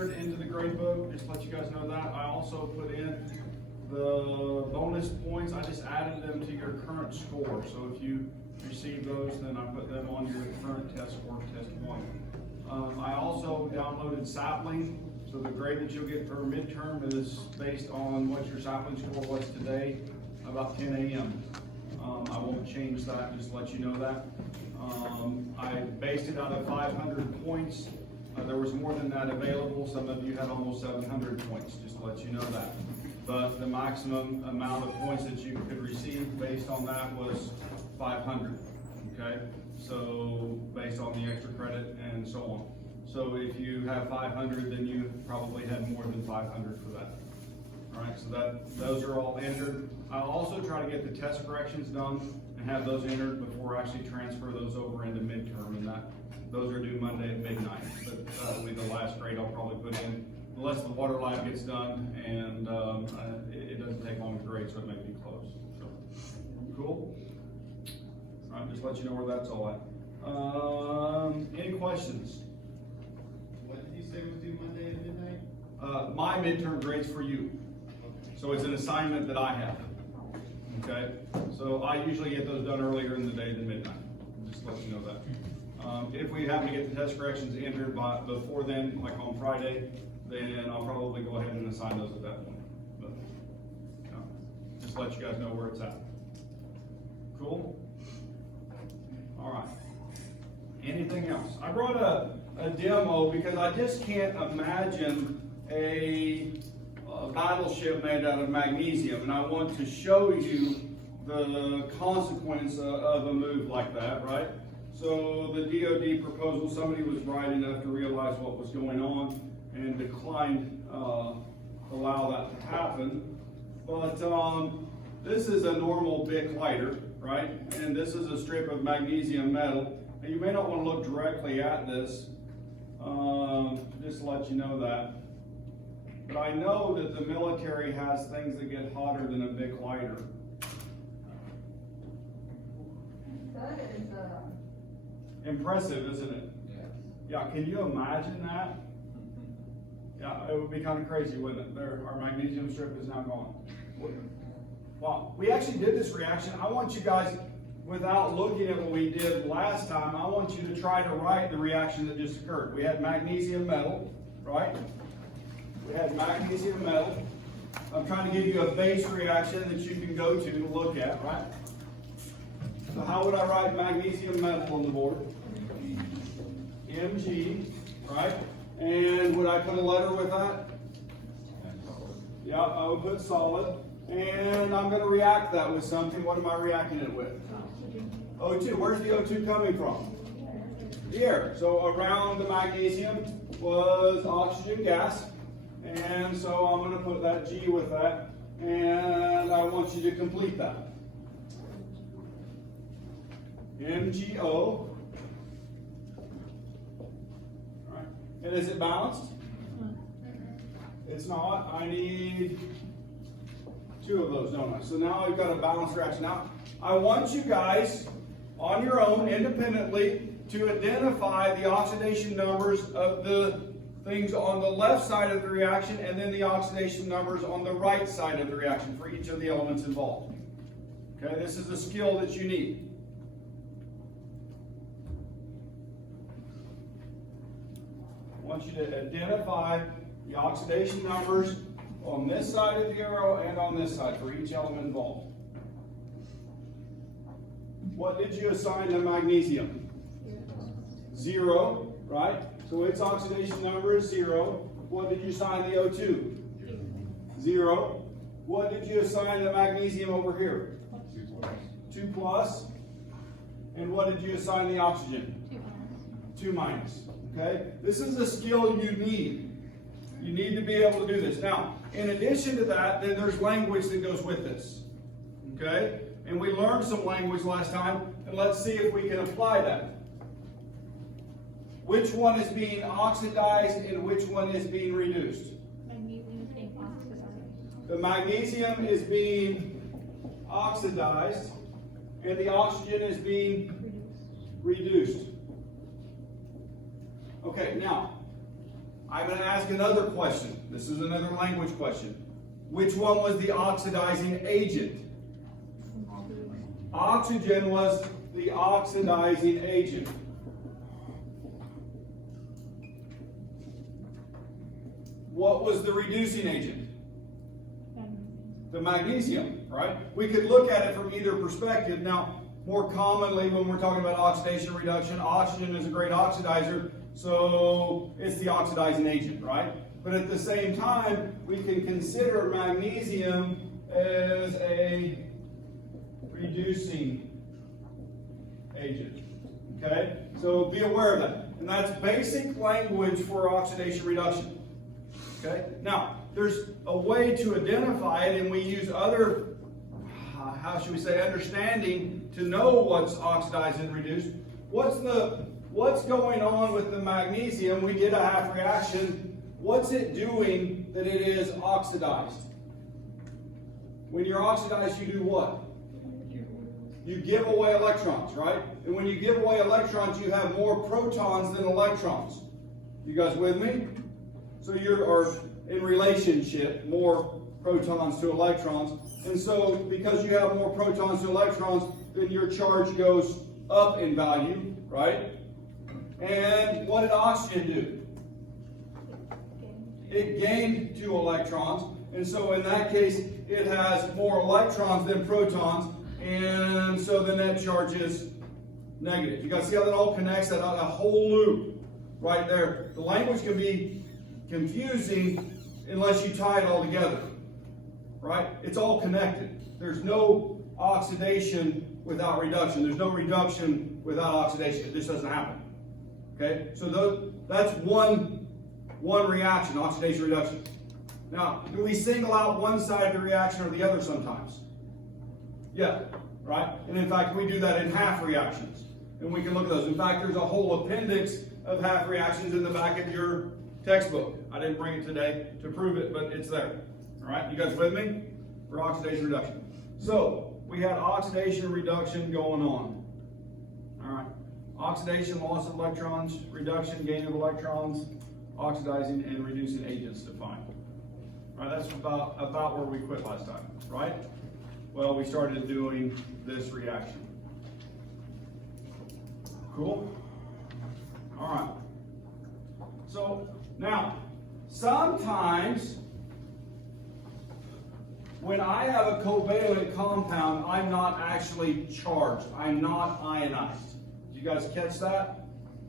entered into the grade book, just to let you guys know that. I also put in the bonus points. I just added them to your current score. So if you receive those, then I put them on your current test score, test 1. I also downloaded sapling. So the grade that you'll get for midterm is based on what your sapling score was today, about 10 a.m. I won't change that, just to let you know that. I based it out of 500 points. There was more than that available. Some of you had almost 700 points, just to let you know that. But the maximum amount of points that you could receive based on that was 500, okay? So based on the extra credit and so on. So if you have 500, then you probably had more than 500 for that. All right, so those are all entered. I'll also try to get the test corrections done and have those entered before I actually transfer those over into midterm, and those are due Monday at midnight. But that'll be the last grade I'll probably put in, unless the water lab gets done, and it doesn't take long to grade, so it may be close. So, cool. All right, just let you know where that's all at. Any questions? What did you say was due Monday at midnight? My midterm grades for you. So it's an assignment that I have. Okay? So I usually get those done earlier in the day than midnight. Just to let you know that. If we happen to get the test corrections entered before then, like on Friday, then I'll probably go ahead and assign those at that point. But, just let you guys know where it's at. Cool? All right. Anything else? I brought a demo because I just can't imagine a battleship made out of magnesium, and I want to show you the consequence of a move like that, right? So the DoD proposal, somebody was bright enough to realize what was going on and declined allow that to happen. But this is a normal Bic lighter, right? And this is a strip of magnesium metal. Now, you may not want to look directly at this, just to let you know that. But I know that the military has things that get hotter than a Bic lighter. That is Impressive, isn't it? Yes. Yeah, can you imagine that? Yeah, it would be kind of crazy, wouldn't it? Our magnesium strip is now gone. Well, we actually did this reaction. I want you guys, without looking at what we did last time, I want you to try to write the reaction that just occurred. We had magnesium metal, right? We had magnesium metal. I'm trying to give you a base reaction that you can go to look at, right? So how would I write magnesium metal on the board? Mg, right? And would I put a letter with that? Yeah, I would put solid. And I'm going to react that with something. What am I reacting it with? O2. Where's the O2 coming from? The air. So around the magnesium was oxygen gas. And so I'm going to put that G with that. And I want you to complete that. MgO. All right. And is it balanced? It's not. I need 2 of those, don't I? So now I've got a balanced reaction. Now, I want you guys, on your own, independently, to identify the oxidation numbers of the things on the left side of the reaction and then the oxidation numbers on the right side of the reaction for each of the elements involved. Okay, this is a skill that you need. I want you to identify the oxidation numbers on this side of the arrow and on this side for each element involved. What did you assign to magnesium? 0, right? So its oxidation number is 0. What did you assign the O2? 0. What did you assign the magnesium over here? 2 plus. And what did you assign the oxygen? 2 minus. Okay? This is a skill you need. You need to be able to do this. Now, in addition to that, then there's language that goes with this. Okay? And we learned some language last time, and let's see if we can apply that. Which one is being oxidized and which one is being reduced? magnesium is being oxidized. The magnesium is being oxidized and the oxygen is being reduced. Okay, now, I'm going to ask another question. This is another language question. Which one was the oxidizing agent? Oxygen was the oxidizing agent. What was the reducing agent? The magnesium, right? We could look at it from either perspective. Now, more commonly when we're talking about oxidation reduction, oxygen is a great oxidizer, so it's the oxidizing agent, right? But at the same time, we can consider magnesium as a reducing agent, okay? So be aware of that. And that's basic language for oxidation reduction, okay? Now, there's a way to identify it, and we use other, how should we say, understanding to know what's oxidized and reduced. What's going on with the magnesium? We did a half reaction. What's it doing that it is oxidized? When you're oxidized, you do what? You give away electrons, right? And when you give away electrons, you have more protons than electrons. You guys with me? So you're in relationship, more protons to electrons. And so because you have more protons to electrons, then your charge goes up in value, right? And what did oxygen do? It gained 2 electrons. And so in that case, it has more electrons than protons. And so the net charge is negative. You guys see how that all connects? That whole loop right there. The language can be confusing unless you tie it all together, right? It's all connected. There's no oxidation without reduction. There's no reduction without oxidation. It just doesn't happen, okay? So that's one reaction, oxidation reduction. Now, do we single out one side of the reaction or the other sometimes? Yeah, right? And in fact, we do that in half reactions. And we can look at those. In fact, there's a whole appendix of half reactions in the back of your textbook. I didn't bring it today to prove it, but it's there. All right, you guys with me? For oxidation reduction. So, we had oxidation reduction going on. All right. Oxidation, loss of electrons, reduction, gain of electrons, oxidizing and reducing agents defined. All right, that's about where we quit last time, right? Well, we started doing this reaction. Cool? All right. So, now, sometimes when I have a covalent compound, I'm not actually charged. I'm not ionized. Did you guys catch that?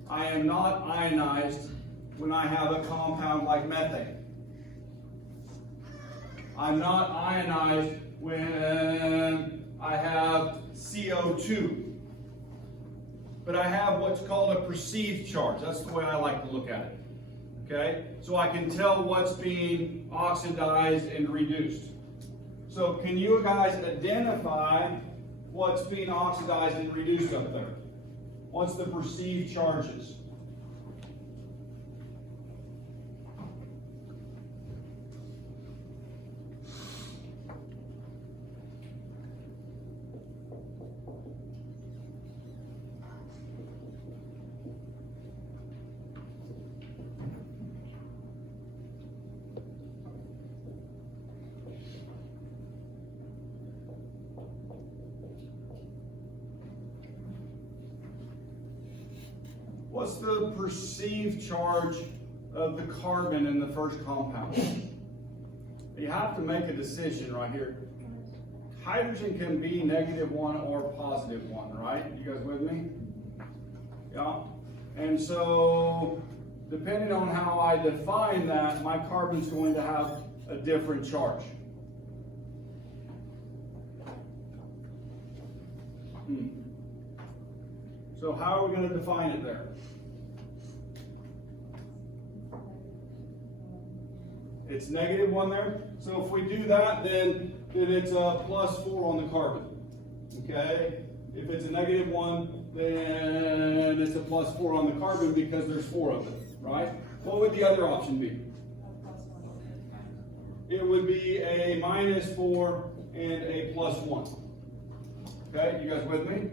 I am not ionized when I have a compound like methane. I'm not ionized when I have CO2. But I have what's called a perceived charge. That's the way I like to look at it. Okay? So I can tell what's being oxidized and reduced. So can you guys identify what's being oxidized and reduced up there? What's the perceived charges? What's the perceived charge of the carbon in the first compound? You have to make a decision right here. Hydrogen can be -1 or +1, right? You guys with me? Yeah. And so, depending on how I define that, my carbon's going to have a different charge. So how are we going to define it there? It's -1 there. So if we do that, then it's a +4 on the carbon. Okay? If it's a -1, then it's a +4 on the carbon because there's 4 of them, right? What would the other option be? It would be a -4 and a +1. Okay, you guys with me?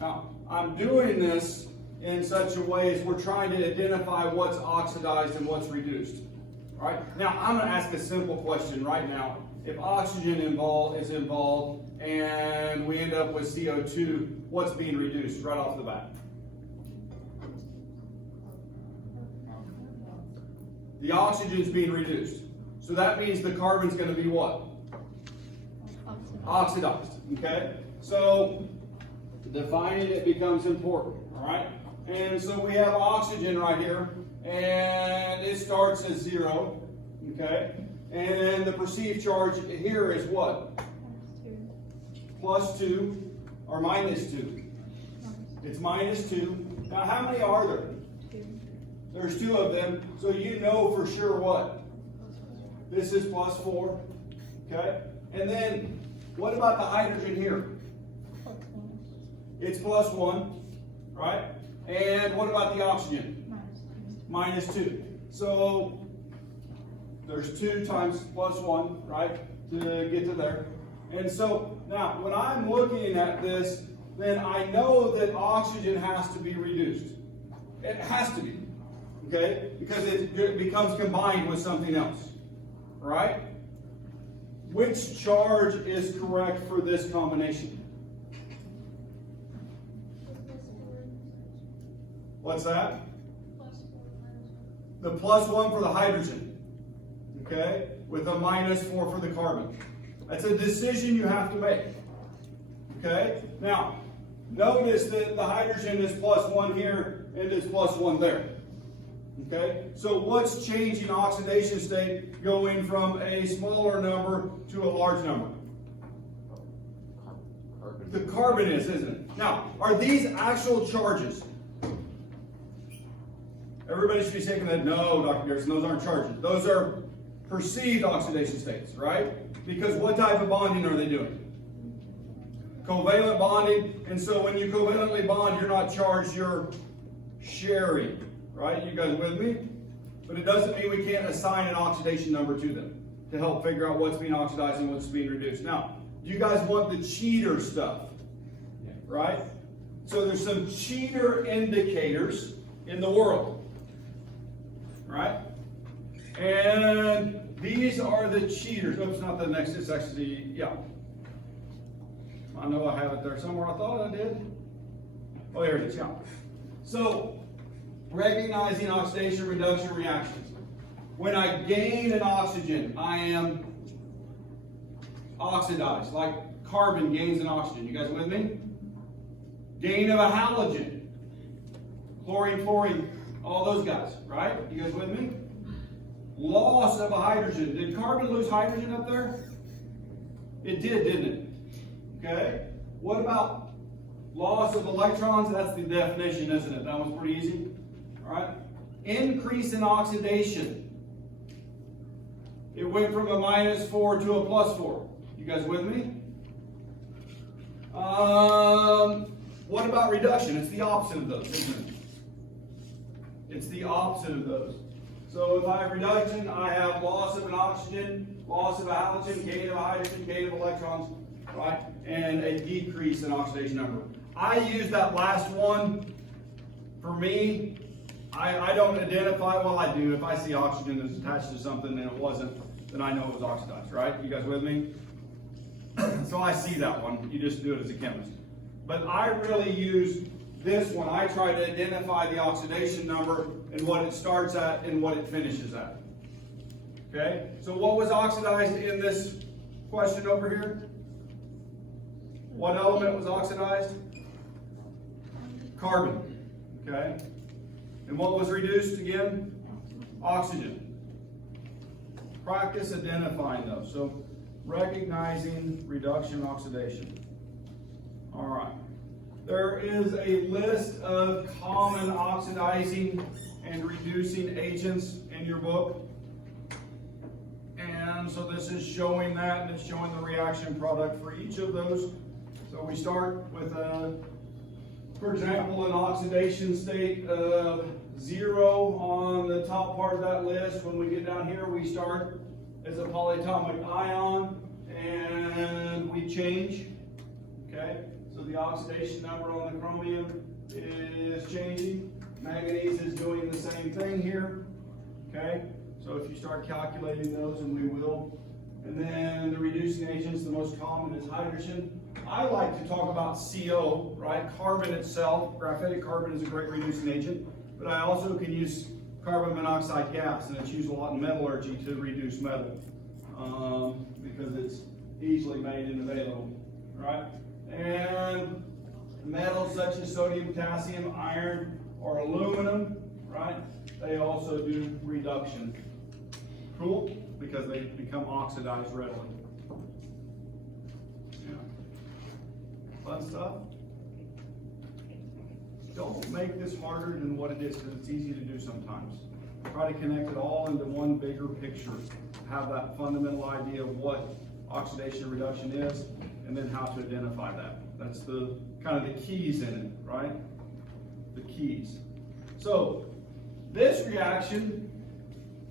Now, I'm doing this in such a way as we're trying to identify what's oxidized and what's reduced. All right? Now, I'm going to ask a simple question right now. If oxygen is involved and we end up with CO2, what's being reduced right off the bat? The oxygen's being reduced. So that means the carbon's going to be what? Oxidized. Okay? So defining it becomes important. All right? And so we have oxygen right here, and it starts as 0. Okay? And the perceived charge here is what? Plus 2 or minus 2. It's minus 2. Now, how many are there? There's 2 of them, so you know for sure what? This is plus 4. Okay? And then, what about the hydrogen here? It's plus 1, right? And what about the oxygen? Minus 2. So, there's 2 times plus 1, right? To get to there. And so, now, when I'm looking at this, then I know that oxygen has to be reduced. It has to be. Okay? Because it becomes combined with something else. Right? Which charge is correct for this combination? What's that? The plus 1 for the hydrogen. Okay? With a minus 4 for the carbon. That's a decision you have to make. Okay? Now, notice that the hydrogen is plus 1 here and it's plus 1 there. Okay? So what's changing oxidation state going from a smaller number to a large number? Carbon. The carbon is, isn't it? Now, are these actual charges? Everybody should be shaking their head. No, Dr. Garrison, those aren't charges. Those are perceived oxidation states, right? Because what type of bonding are they doing? Covalent bonding. And so when you covalently bond, you're not charged, you're sharing. Right? You guys with me? But it doesn't mean we can't assign an oxidation number to them to help figure out what's being oxidized and what's being reduced. Now, do you guys want the cheater stuff? Right? So there's some cheater indicators in the world. Right? And these are the cheaters. Oops, not the next. It's actually, yeah. I know I have it there somewhere. I thought I did. Oh, here it is. Yeah. So, recognizing oxidation reduction reactions. When I gain an oxygen, I am oxidized, like carbon gains an oxygen. You guys with me? Gain of a halogen, chlorine, fluorine, all those guys, right? You guys with me? Loss of a hydrogen. Did carbon lose hydrogen up there? It did, didn't it? Okay. What about loss of electrons? That's the definition, isn't it? That one's pretty easy. All right. Increase in oxidation. It went from a minus 4 to a plus 4. You guys with me? What about reduction? It's the opposite of those, isn't it? It's the opposite of those. So if I have reduction, I have loss of an oxygen, loss of a halogen, gain of a hydrogen, gain of electrons, right? And a decrease in oxidation number. I use that last one. For me, I don't identify, well I do, if I see oxygen that's attached to something and it wasn't, then I know it was oxidized, right? You guys with me? So I see that one, you just do it as a chemist. But I really use this one, I try to identify the oxidation number and what it starts at and what it finishes at. Okay, so what was oxidized in this question over here? What element was oxidized? Carbon, okay? And what was reduced again? Oxygen. Practice identifying those. So recognizing reduction, oxidation. All right. There is a list of common oxidizing and reducing agents in your book. And so this is showing that, and it's showing the reaction product for each of those. So we start with for example, an oxidation state of 0 on the top part of that list. When we get down here, we start as a polyatomic ion, and we change. Okay, so the oxidation number on the chromium is changing. the same thing here, okay? So if you start calculating those, and we will, and then the reducing agents, the most common is hydrogen. I like to talk about CO, right? Carbon itself, graphitic carbon is a great reducing agent, but I also can use carbon monoxide gas, and it's used a lot in metallurgy to reduce metal, because it's easily made and available, right? And metals such as sodium, potassium, iron, or aluminum, right? They also do reduction. Cool? Because they become oxidized readily. Yeah. Fun stuff. Don't make this harder than what it is, because it's easy to do sometimes. Try to connect it all into one bigger picture. Have that fundamental idea of what oxidation reduction is, and then how to identify that. That's the kind of the keys in it, right? The keys. So this reaction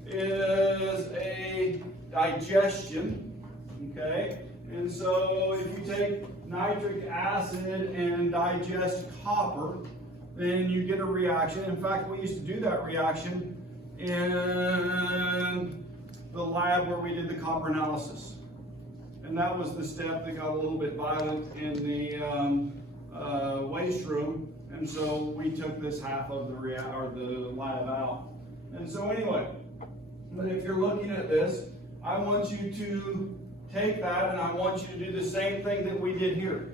is a digestion, okay? And so if you take nitric acid and digest copper, then you get a reaction. In fact, we used to do that reaction in the lab where we did the copper analysis. And that was the step that got a little bit violent in the waste room. And so we took this half of the lab out. And so anyway, but if you're looking at this, I want you to take that and I want you to do the same thing that we did here.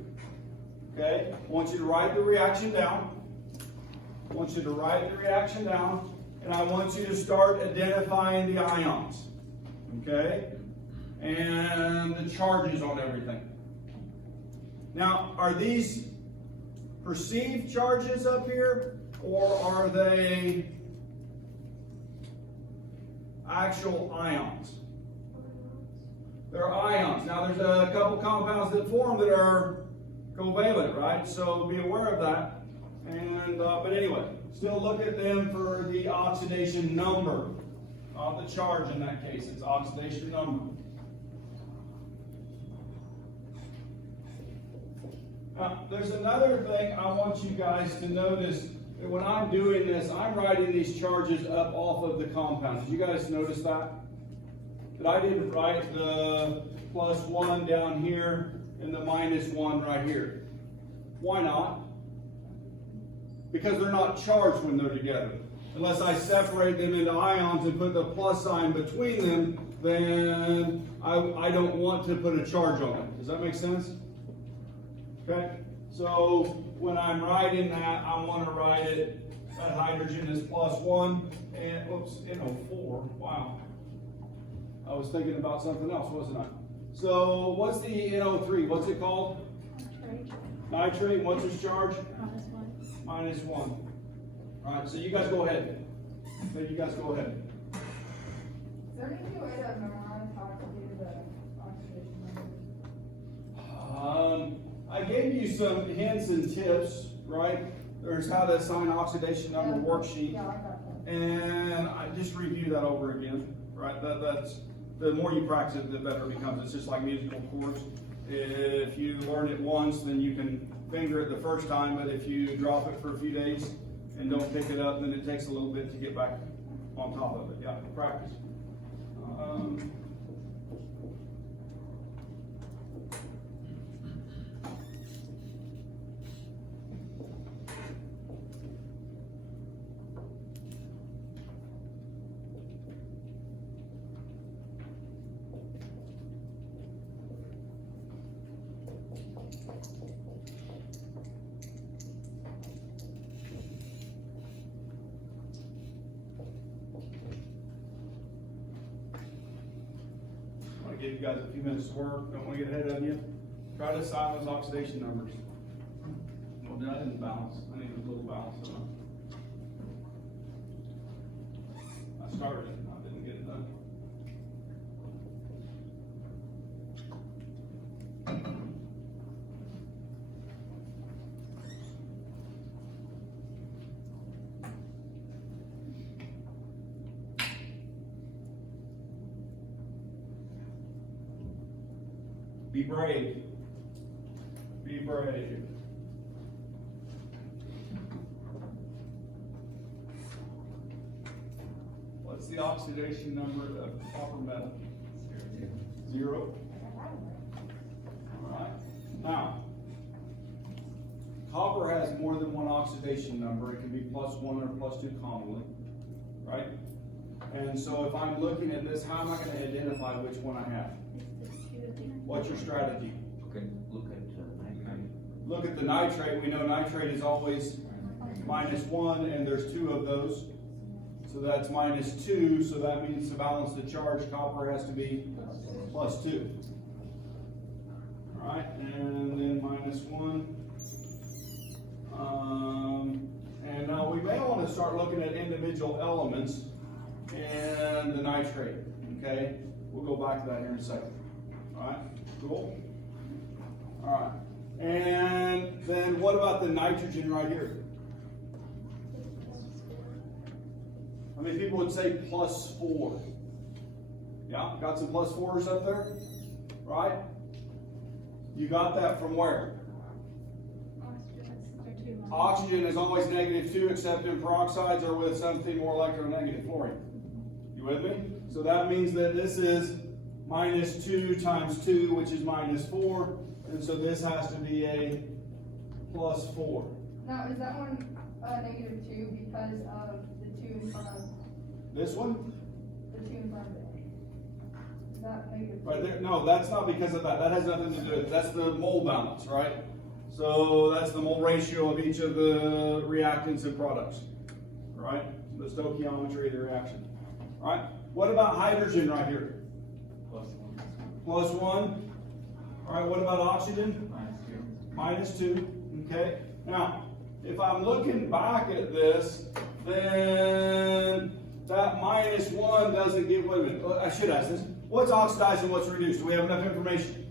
Okay? I want you to write the reaction down. I want you to write the reaction down, and I want you to start identifying the ions. Okay? And the charges on everything. Now, are these perceived charges up here, or are they actual ions? They're ions. Now, there's a couple compounds that form that are covalent, right? So be aware of that. And but anyway, still look at them for the oxidation number. The charge in that case, it's oxidation number. Now, there's another thing I want you guys to notice, that when I'm doing this, I'm writing these charges up off of the compounds. Did you guys notice that? That I didn't write the +1 down here and the -1 right here. Why not? Because they're not charged when they're together. Unless I separate them into ions and put the plus sign between them, then I don't want to put a charge on it. Does that make sense? Okay? So when I'm writing that, I want to write it, that hydrogen is +1, and, oops, NO4, wow. I was thinking about something else, wasn't I? So what's the NO3, what's it called? Nitrate, what's its charge? -1. -1. All right, so you guys go ahead. So you guys go ahead. Is there any way to memorize how to do the oxidation numbers? I gave you some hints and tips, right? There's how to assign oxidation number worksheet. Yeah, I got that. And I just review that over again, right? That's the more you practice it, the better it becomes. It's just like musical chords. If you learn it once, then you can finger it the first time, but if you drop it for a few days and don't pick it up, then it takes a little bit to get back on top of it. Yeah, practice. Give you guys a few minutes to work. Don't want to get ahead of you. Try to assign those oxidation numbers. Well, then I didn't balance. I need a little balance. So I started it. I didn't get it done. Be brave. Be brave. What's the oxidation number of copper metal? 0. Alright. Now, copper has more than one oxidation number. It can be +1 or +2 commonly, right? And so if I'm looking at this, how am I going to identify which one I have? What's your strategy? Okay, look at nitrate. Look at the nitrate. We know nitrate is always -1, and there's 2 of those. So that's -2, so that means to balance the charge, copper has to be +2. Alright, and then -1. And now we may want to start looking at individual elements and the nitrate, okay? We'll go back to that here in a second. Alright, cool? Alright, and then what about the nitrogen right here? How many people would say +4? Yeah, got some +4s up there? Right? You got that from where? Oxygen is always -2, except in peroxides or with something more electronegative, fluorine. You with me? So that means that this is -2 times 2, which is -4, and so this has to be a +4. Now, is that one -2 because of the 2 in front of, This one? the 2 in front of it? Is that -2? Right there, no, that's not because of that. That has nothing to do with it. That's the mole balance, right? So that's the mole ratio of each of the reactants and products, right? The stoichiometry of the reaction, right? What about hydrogen right here? +1. All right, what about oxygen? -2. Okay. Now, if I'm looking back at this, then that -1 doesn't give, wait a minute, I should ask this. What's oxidized and what's reduced? Do we have enough information?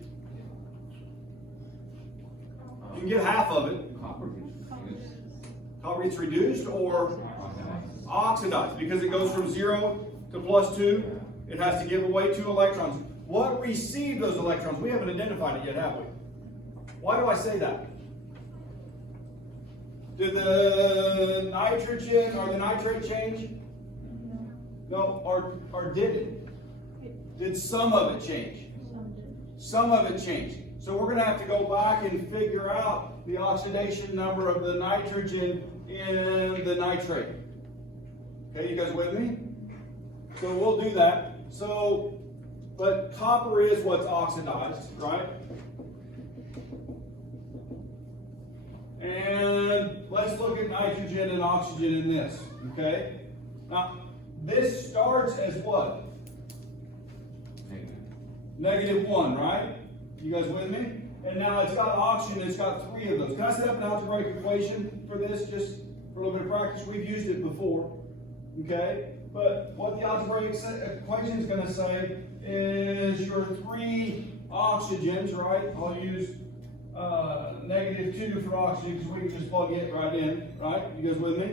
You can get half of it. Copper gets reduced or oxidized because it goes from 0 to +2. It has to give away 2 electrons. What received those electrons? We haven't identified it yet, have we? Why do I say that? Did the nitrogen or the nitrate change? No, or did it? Did some of it change? Some of it changed. So we're going to have to go back and figure out the oxidation number of the nitrogen in the nitrate. Okay, you guys with me? So we'll do that. So, but copper is what's oxidized, right? And let's look at nitrogen and oxygen in this, okay? Now, this starts as what? -1, right? You guys with me? And now it's got oxygen, it's got 3 of those. Can I set up an algebraic equation for this, just for a little bit of practice? We've used it before, okay? But what the algebraic equation is going to say is your 3 oxygens, right? I'll use -2 for oxygen because we can just plug it right in, right? You guys with me?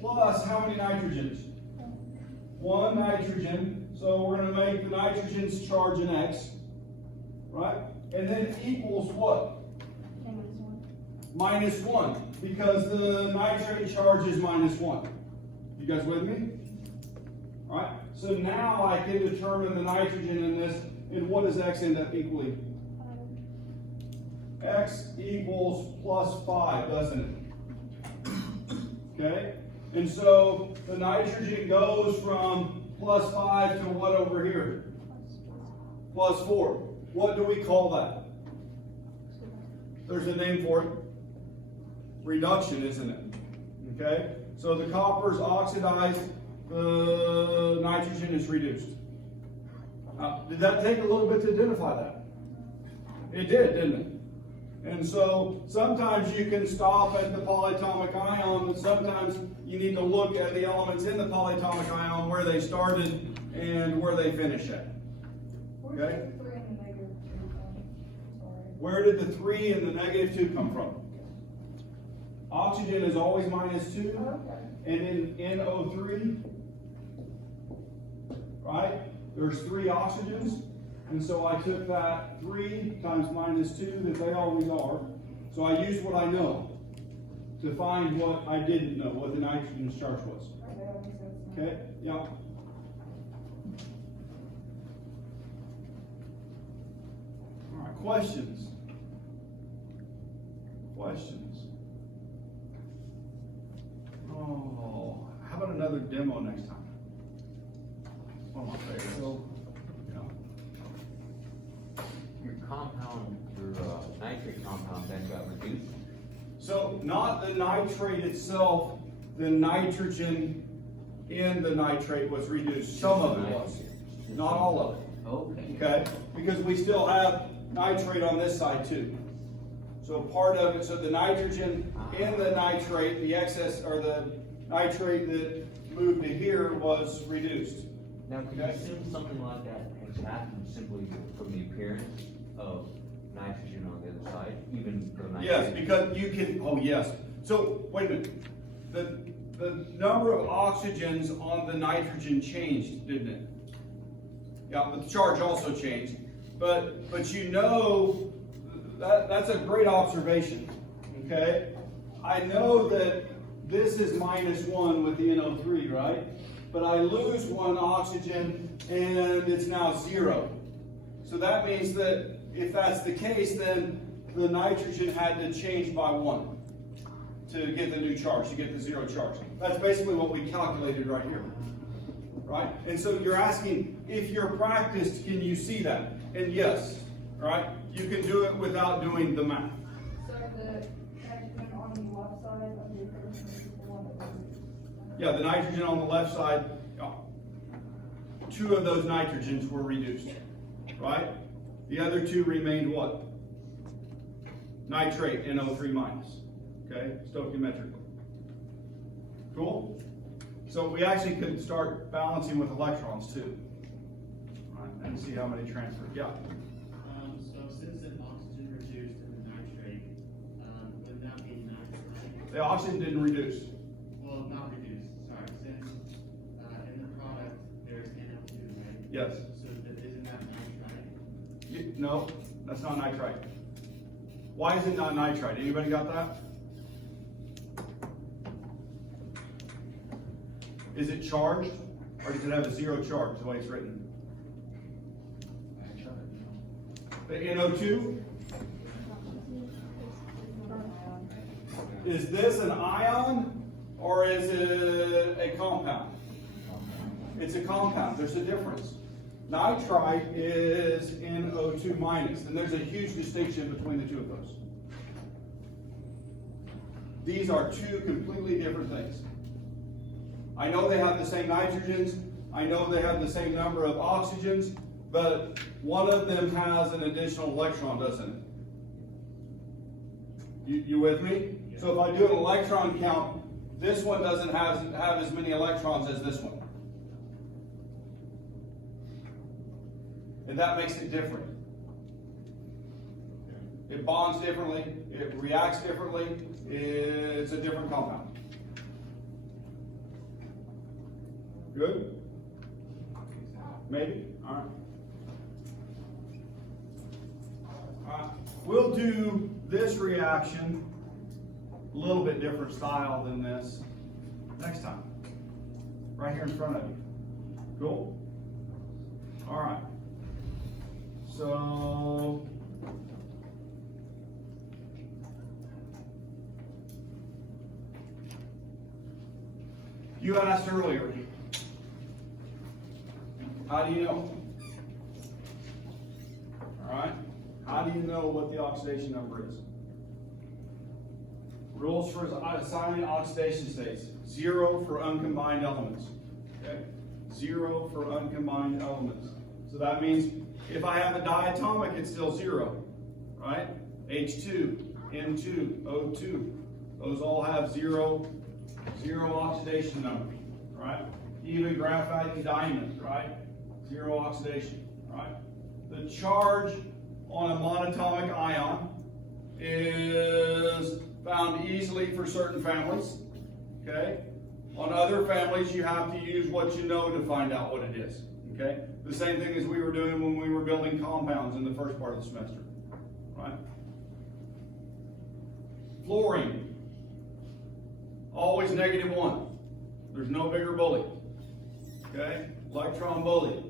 Plus how many nitrogens? 1 nitrogen. So we're going to make the nitrogen's charge an X, right? And then equals what? -1, because the nitrate charge is -1. You guys with me? All right. So now I can determine the nitrogen in this, and what does X end up equaling? X equals +5, doesn't it? Okay? And so the nitrogen goes from +5 to what over here? +4. What do we call that? There's a name for it. Reduction, isn't it? Okay? So the copper's oxidized, the nitrogen is reduced. Now, did that take a little bit to identify that? It did, didn't it? And so sometimes you can stop at the polyatomic ion, but sometimes you need to look at the elements in the polyatomic ion, where they started and where they finish at. Okay? Where did the 3 and the -2 come from? Oxygen is always -2, and in NO3, right, there's 3 oxygens, and so I took that 3 times -2 that they always are, so I used what I know. to find what I didn't know, what the nitrogen charge was. Okay, that makes sense. now. Okay, yeah. All right, questions? Questions? Oh, how about another demo next time? One of my favorites. Yeah. Your compound, your nitrate compound then got reduced? So not the nitrate itself, the nitrogen in the nitrate was reduced. Some of it was, not all of it. Okay. Okay, because we still have nitrate on this side too. So part of it, so the nitrogen in the nitrate, the excess, or the nitrate that moved to here was reduced. Now, can you Okay. assume something like that has happened simply from the appearance of nitrogen on the other side, even for nitrate? Yes, because you can, oh yes. So, wait a minute. The number of oxygens on the nitrogen changed, didn't it? Yeah, but the charge also changed. But you know, that's a great observation, okay? I know that this is -1 with the NO3, right? But I lose 1 oxygen and it's now 0. So that means that if that's the case, then the nitrogen had to change by 1 to get the new charge, to get the 0 charge. That's basically what we calculated right here, right? And so you're asking, if you're practiced, can you see that? And yes, right? You can do it without doing the math. So the nitrogen on the left side of the equation is the one that was. Yeah, the nitrogen on the left side, 2 of those nitrogens were reduced, right? The other 2 remained what? Nitrate, NO3 minus, okay, stoichiometrically. Cool? So we actually could start balancing with electrons too. All right, and see how many transfer, yeah. So since the oxygen reduced in the nitrate, would that be nitrate? The oxygen didn't reduce. Well, not reduced, sorry, since, in the product, there's NO2, right? Yes. So isn't that nitrite? No, that's not nitrite. Why is it not nitrite? Anybody got that? Is it charged, or does it have a 0 charge, the way it's written? The NO2? Is this an ion, or is it a compound? It's a compound, there's a difference. Nitrite is NO2 minus, and there's a huge distinction between the 2 of those. These are 2 completely different things. I know they have the same nitrogens, I know they have the same number of oxygens, but one of them has an additional electron, doesn't it? You with me? So if I do an electron count, this one doesn't have as many electrons as this one. And that makes it different. It bonds differently, it reacts differently, it's a different compound. Good? Maybe? Alright. Alright. We'll do this reaction, a little bit different style than this, next time. Right here in front of you. Cool? Alright. So, you asked earlier, how do you know? All right, how do you know what the oxidation number is? Rules for assigning oxidation states: 0 for uncombined elements. Okay, 0 for uncombined elements. So that means if I have a diatomic, it's still 0, right? H2, N2, O2, those all have 0 oxidation number, right? Even graphite and diamond, right? 0 oxidation, right? The charge on a monatomic ion is found easily for certain families, okay? On other families, you have to use what you know to find out what it is, okay? The same thing as we were doing when we were building compounds in the first part of the semester, right? Fluorine. always -1. There's no bigger bully. Okay, electron bully.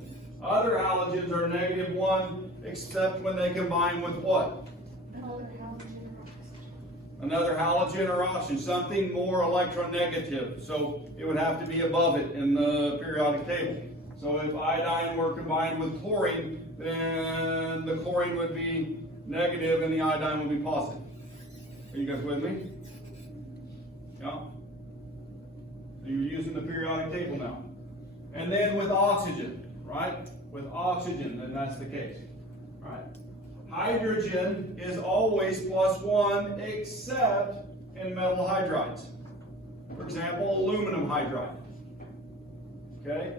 Other halogens are -1, except when they combine with what? Another halogen or oxygen, something more electronegative. So it would have to be above it in the periodic table. So if iodine were combined with chlorine, then the chlorine would be negative and the iodine would be positive. Are you guys with me? Yeah? So you're using the periodic table now. And then with oxygen, right? With oxygen, then that's the case, right? Hydrogen is always +1 except in metal hydrides. For example, aluminum hydride. Okay?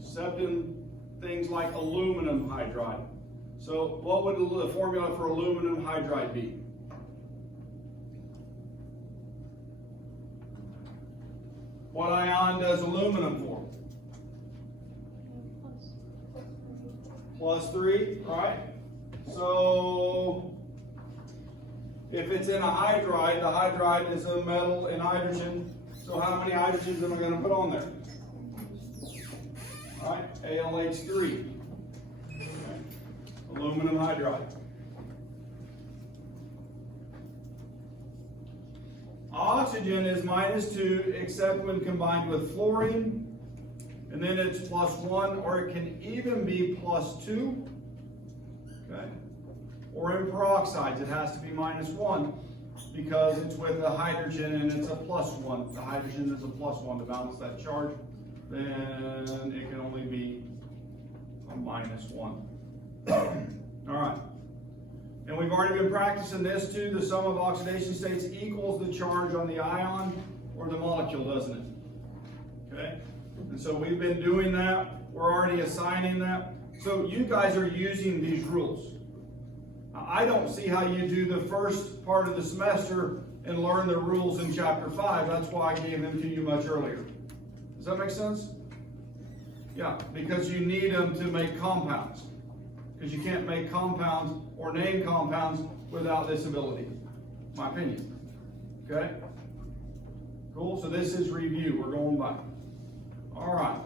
Except in things like aluminum hydride. So what would the formula for aluminum hydride be? What ion does aluminum form? +3, right? So if it's in a hydride, the hydride is a metal in hydrogen. So how many hydrogens am I going to put on there? All right, AlH3. Okay. Aluminum hydride. Oxygen is -2 except when combined with fluorine. And then it's +1, or it can even be +2. Okay. Or in peroxides, it has to be -1 because it's with a hydrogen and it's a +1. The hydrogen is a +1 to balance that charge. Then it can only be a -1. All right. And we've already been practicing this too. The sum of oxidation states equals the charge on the ion or the molecule, doesn't it? Okay. And so we've been doing that. We're already assigning that. So you guys are using these rules. I don't see how you do the first part of the semester and learn the rules in chapter 5. That's why I gave them to you much earlier. Does that make sense? Yeah, because you need them to make compounds. Because you can't make compounds or name compounds without this ability. My opinion. Okay? Cool, so this is review. We're going back. All right.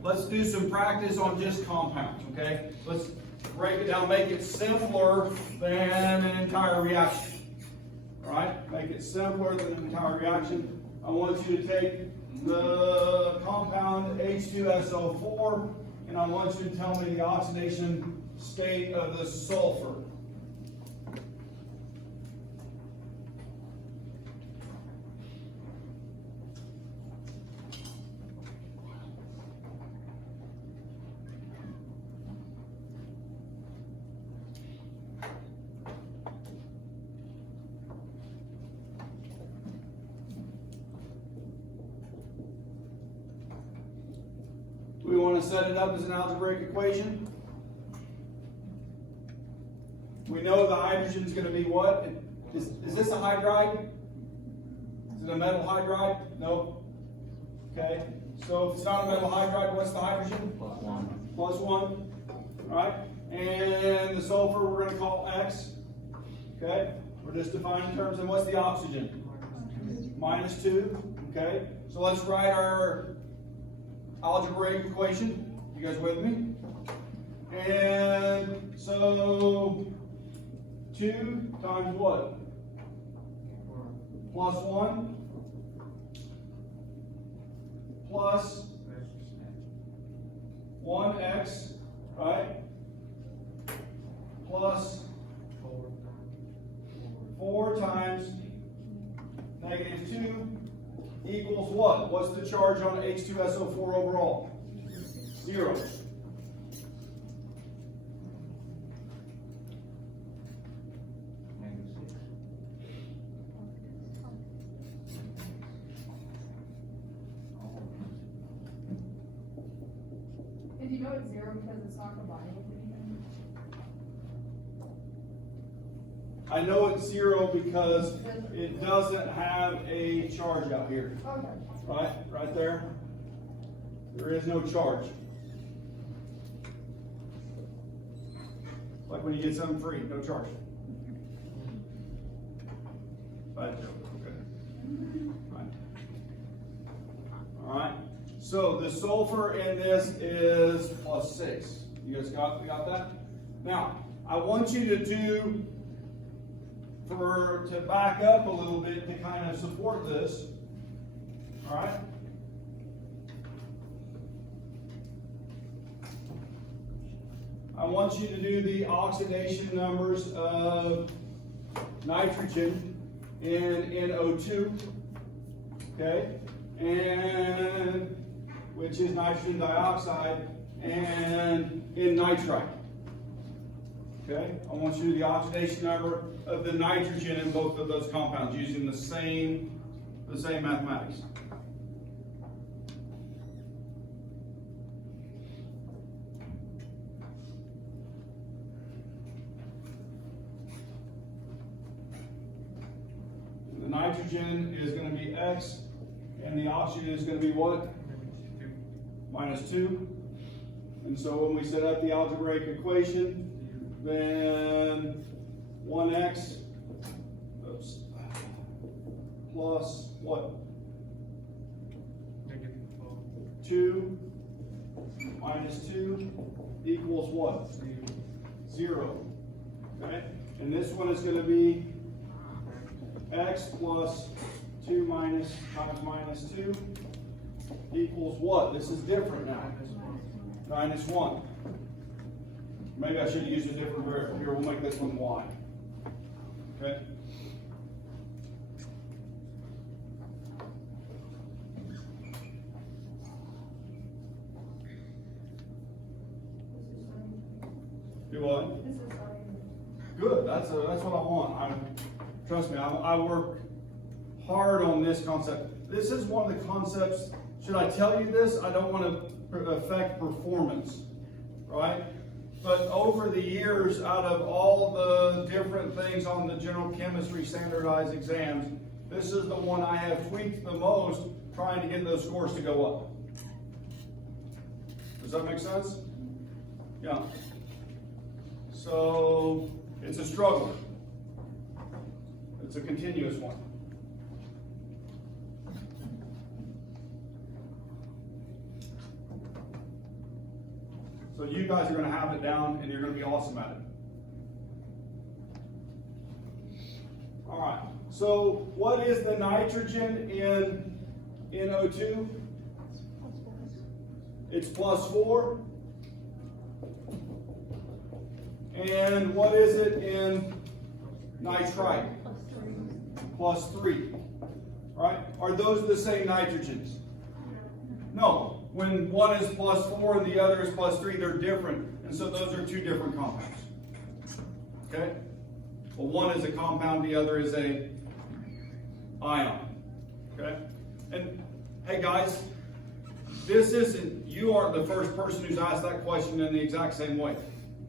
Let's do some practice on just compounds, okay? Let's break it down, make it simpler than an entire reaction. All right? Make it simpler than an entire reaction. I want you to take the compound H2SO4, and I want you to tell me the oxidation state of the sulfur. We want to set it up as an algebraic equation. We know the hydrogen is going to be what? Is this a hydride? Is it a metal hydride? No. Okay. So if it's not a metal hydride, what's the hydrogen? +1. +1. All right. And the sulfur we're going to call X. Okay. We're just defining terms. And what's the oxygen? -2. Okay. So let's write our algebraic equation. You guys with me? And so 2 times what? +1 plus 1x, right? Plus 4 times -2 equals what? What's the charge on H2SO4 overall? 0. And you know it's 0 because it's not combining with anything? I know it's 0 because it doesn't have a charge out here. Okay. Right there. There is no charge. Like when you get something free, no charge. Bad joke, okay. Right. All right. So the sulfur in this is +6. You guys got that? Now, I want you to do, to back up a little bit to kind of support this. All right. I want you to do the oxidation numbers of nitrogen in NO2, okay, and which is nitrogen dioxide, and in nitrite. Okay, I want you to do the oxidation number of the nitrogen in both of those compounds using the same mathematics. The nitrogen is going to be X, and the oxygen is going to be what? -2. And so when we set up the algebraic equation, then 1x plus what? 2 minus 2 equals what? 0. Okay? And this one is going to be x plus 2 minus times -2 equals what? This is different now. -1. Maybe I should have used a different variable. Here, we'll make this one y. Okay? Do what? This is starting. Good. That's what I want. Trust me. I work hard on this concept. This is one of the concepts. Should I tell you this? I don't want to affect performance, right? But over the years, out of all the different things on the general chemistry standardized exams, this is the one I have tweaked the most, trying to get those scores to go up. Does that make sense? Yeah. So it's a struggle. It's a continuous one. So you guys are going to have it down, and you're going to be awesome at it. All right. So what is the nitrogen in NO2? It's +4. And what is it in nitrite? +3. Right? Are those the same nitrogens? No. When one is +4 and the other is +3, they're different. And so those are two different compounds. Okay? Well, one is a compound, the other is a ion. Okay? And hey guys, this isn't, you aren't the first person who's asked that question in the exact same way.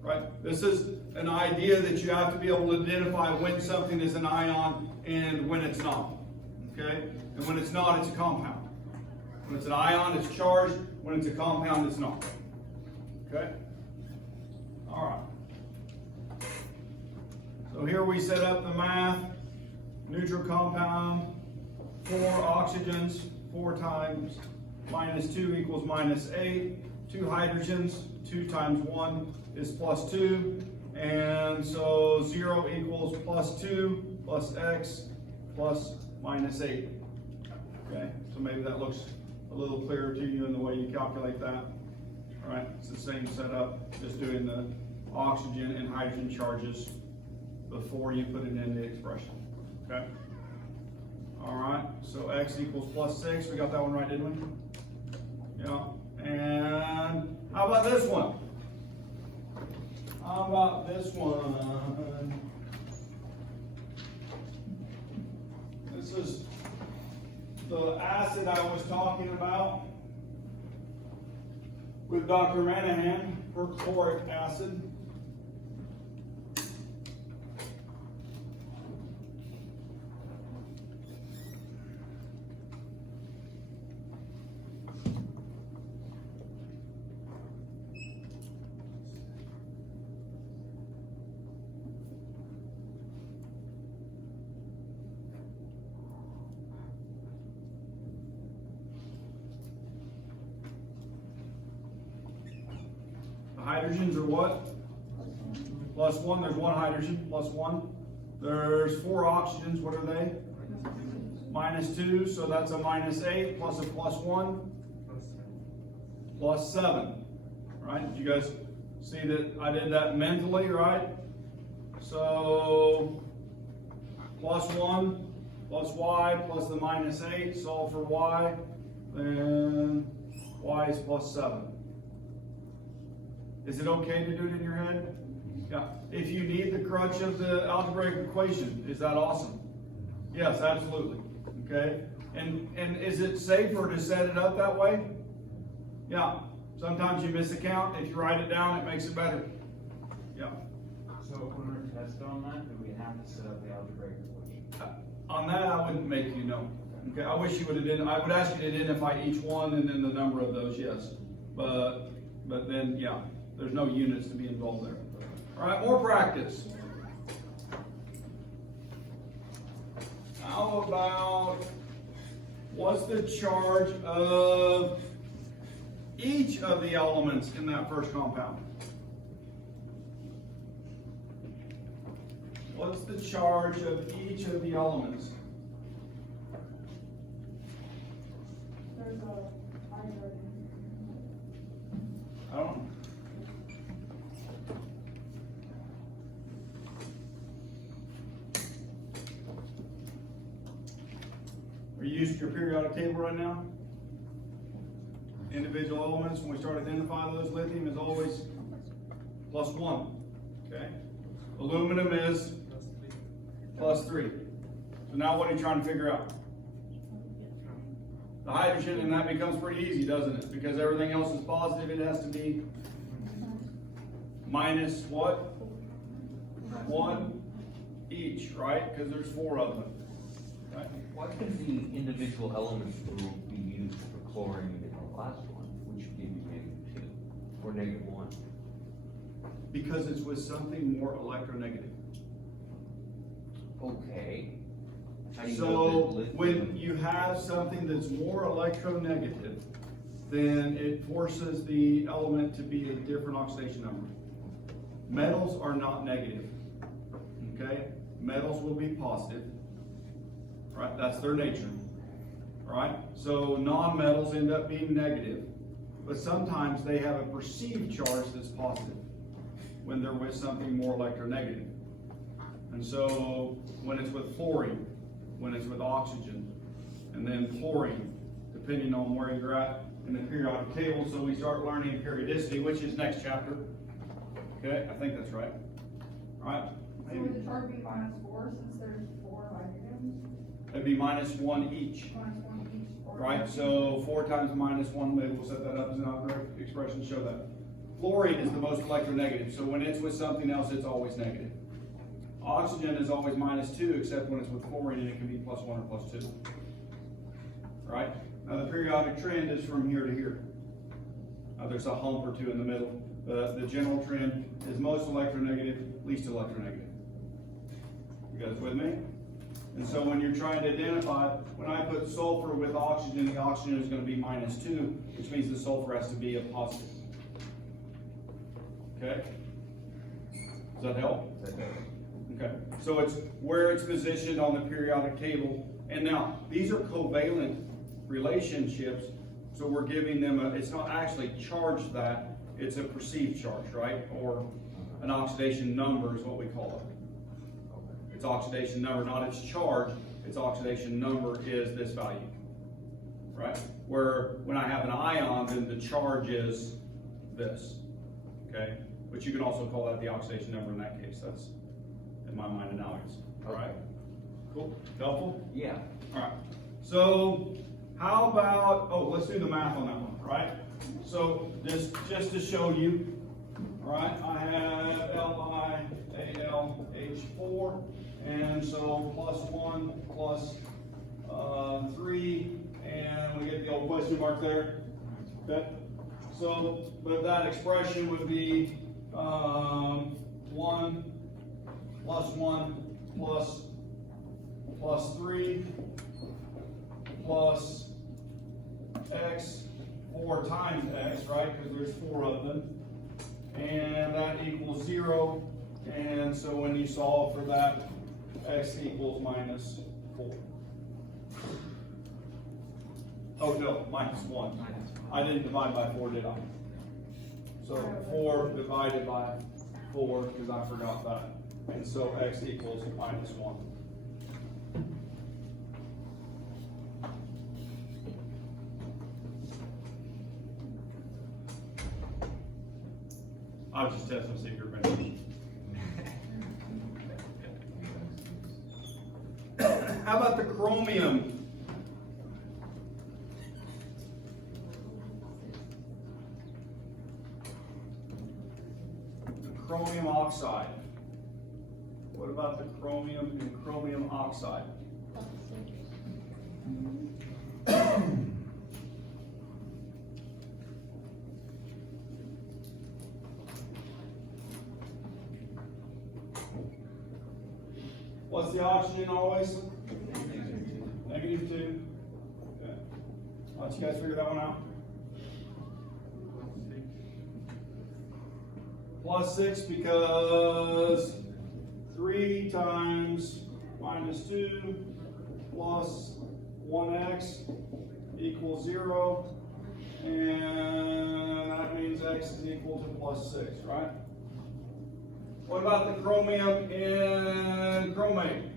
Right? This is an idea that you have to be able to identify when something is an ion and when it's not. Okay? And when it's not, it's a compound. When it's an ion, it's charged. When it's a compound, it's not. Okay? All right. So here we set up the math. Neutral compound, 4 oxygens, 4 times -2 equals -8. 2 hydrogens, 2 times 1 is +2. And so 0 equals +2 plus x plus -8. Okay, so maybe that looks a little clearer to you in the way you calculate that. All right, it's the same setup, just doing the oxygen and hydrogen charges before you put it in the expression. Okay? All right, so x equals +6. We got that one right, didn't we? Yeah. And how about this one? How about this one? This is the acid I was talking about with Dr. Manahan, perchloric acid. hydrogens are what? Plus one, there's one hydrogen, plus one. There's four oxygens, what are they? Minus two, so that's a minus 8, plus a plus one, plus 7. Right? Did you guys see that I did that mentally, right? So, plus 1, plus y, plus the minus 8, solve for y, then y is plus 7. Is it okay to do it in your head? Yeah. If you need the crutch of the algebraic equation, is that awesome? Yes, absolutely. Okay. And is it safer to set it up that way? Yeah. Sometimes you miss a count. If you write it down, it makes it better. Yeah. So if we were to test on that, do we have to set up the algebraic equation? On that, I wouldn't make you know. Okay. I wish you would have done. I would ask you to identify each one and then the number of those. Yes. But then yeah, there's no units to be involved there. All right. More practice. How about what's the charge of each of the elements in that first compound? What's the charge of each of the elements? There's a hydrogen. I don't know. Are you used to your periodic table right now? Individual elements, when we start identifying those, lithium is always plus 1. Okay? Aluminum is plus 3. So now what are you trying to figure out? The hydrogen, and that becomes pretty easy, doesn't it? Because everything else is positive, it has to be minus what? 1 each, right? Because there's 4 of them. Right? Why couldn't the individual elements rule be used for chlorine in the last one, which would give you -2 or -1? Because it's with something more electronegative. Okay. How do you know So that when lithium- you have something that's more electronegative, then it forces the element to be a different oxidation number. Metals are not negative. Okay? Metals will be positive. Right? That's their nature. Right? So non-metals end up being negative. But sometimes they have a perceived charge that's positive when they're with something more electronegative. And so when it's with fluorine, when it's with oxygen, and then chlorine, depending on where you're at in the periodic table. So we start learning periodicity, which is next chapter. Okay, I think that's right. All right. So would the charge be -4 since there's 4 hydrogens? It'd be -1 each. -1 each. Or Right, so 4 times -1, maybe we'll set that up as an algebraic expression to show that. Fluorine is the most electronegative, so when it's with something else, it's always negative. Oxygen is always -2, except when it's with chlorine, and it can be +1 or +2. Right? Now the periodic trend is from here to here. There's a hump or two in the middle. The general trend is most electronegative, least electronegative. You guys with me? And so when you're trying to identify, when I put sulfur with oxygen, the oxygen is going to be -2, which means the sulfur has to be a positive. Okay? Does that help? Okay. So it's where it's positioned on the periodic table. And now, these are covalent relationships, so we're giving them it's not actually charged that, it's a perceived charge, right? Or an oxidation number is what we call it. It's oxidation number, not its charge. Its oxidation number is this value, right? Where when I have an ion, then the charge is this, okay? But you can also call that the oxidation number in that case. That's, in my mind, analogous. All right? Cool? Helpful? Yeah. All right. So how about, let's do the math on that one, right? So just to show you, all right, I have LiAlH4, and so +1 plus 3, and we get the old question mark there. Okay? So, but that expression would be 1 plus 1 plus 3 plus x 4 times x, right? Because there's 4 of them. and that equals 0. And so when you solve for that, x equals minus 4. Oh no, minus 1. I didn't divide by 4, did I? So 4 divided by 4, because I forgot that. And so x equals minus 1. I was just testing secret measures. How about the chromium? The chromium oxide. What about the chromium and chromium oxide? What's the oxygen always? -2. Okay. Why don't you guys figure that one out? +6 because 3 times -2 plus 1x equals 0. And that means x is equal to +6, right? What about the chromium in chromate?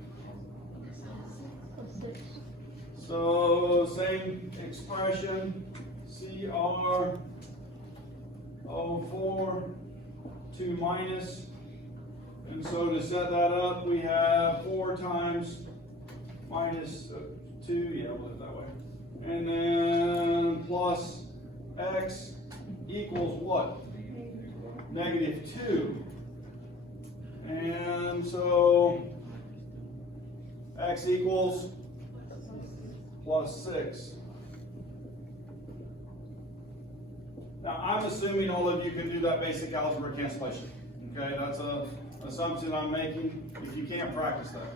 So same expression, CrO4, 2 minus. And so to set that up, we have 4 times -2, yeah, we'll do it that way. And then plus x equals what? -2. And so x equals +6. Now I'm assuming all of you can do that basic algebra cancellation. Okay, that's an assumption I'm making. If you can't, practice that.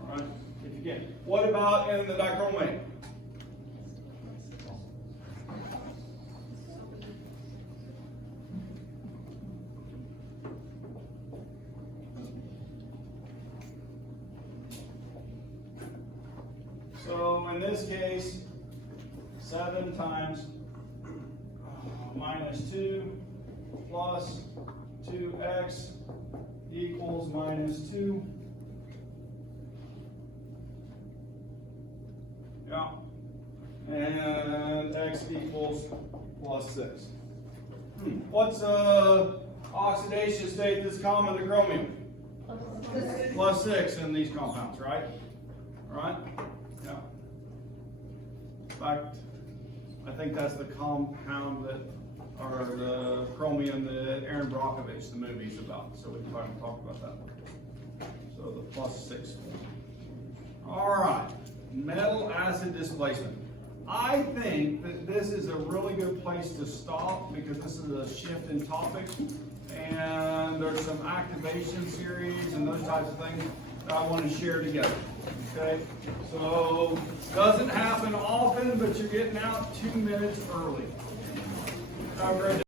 All right, if you can. What about in the dichromate? So in this case, 7 times -2 plus 2x equals -2. Yeah. And x equals +6. What's oxidation state that's common to chromium? +6 in these compounds, right? Right? Yeah. In fact, I think that's the compound that, or the chromium that Aaron Brockovich, the movie's about. So we can probably talk about that. So the +6. All right, metal acid displacement. I think that this is a really good place to stop because this is a shift in topic, and there's some activation series and those types of things that I want to share together. Okay, so doesn't happen often, but you're getting out 2 minutes early. Have a great day.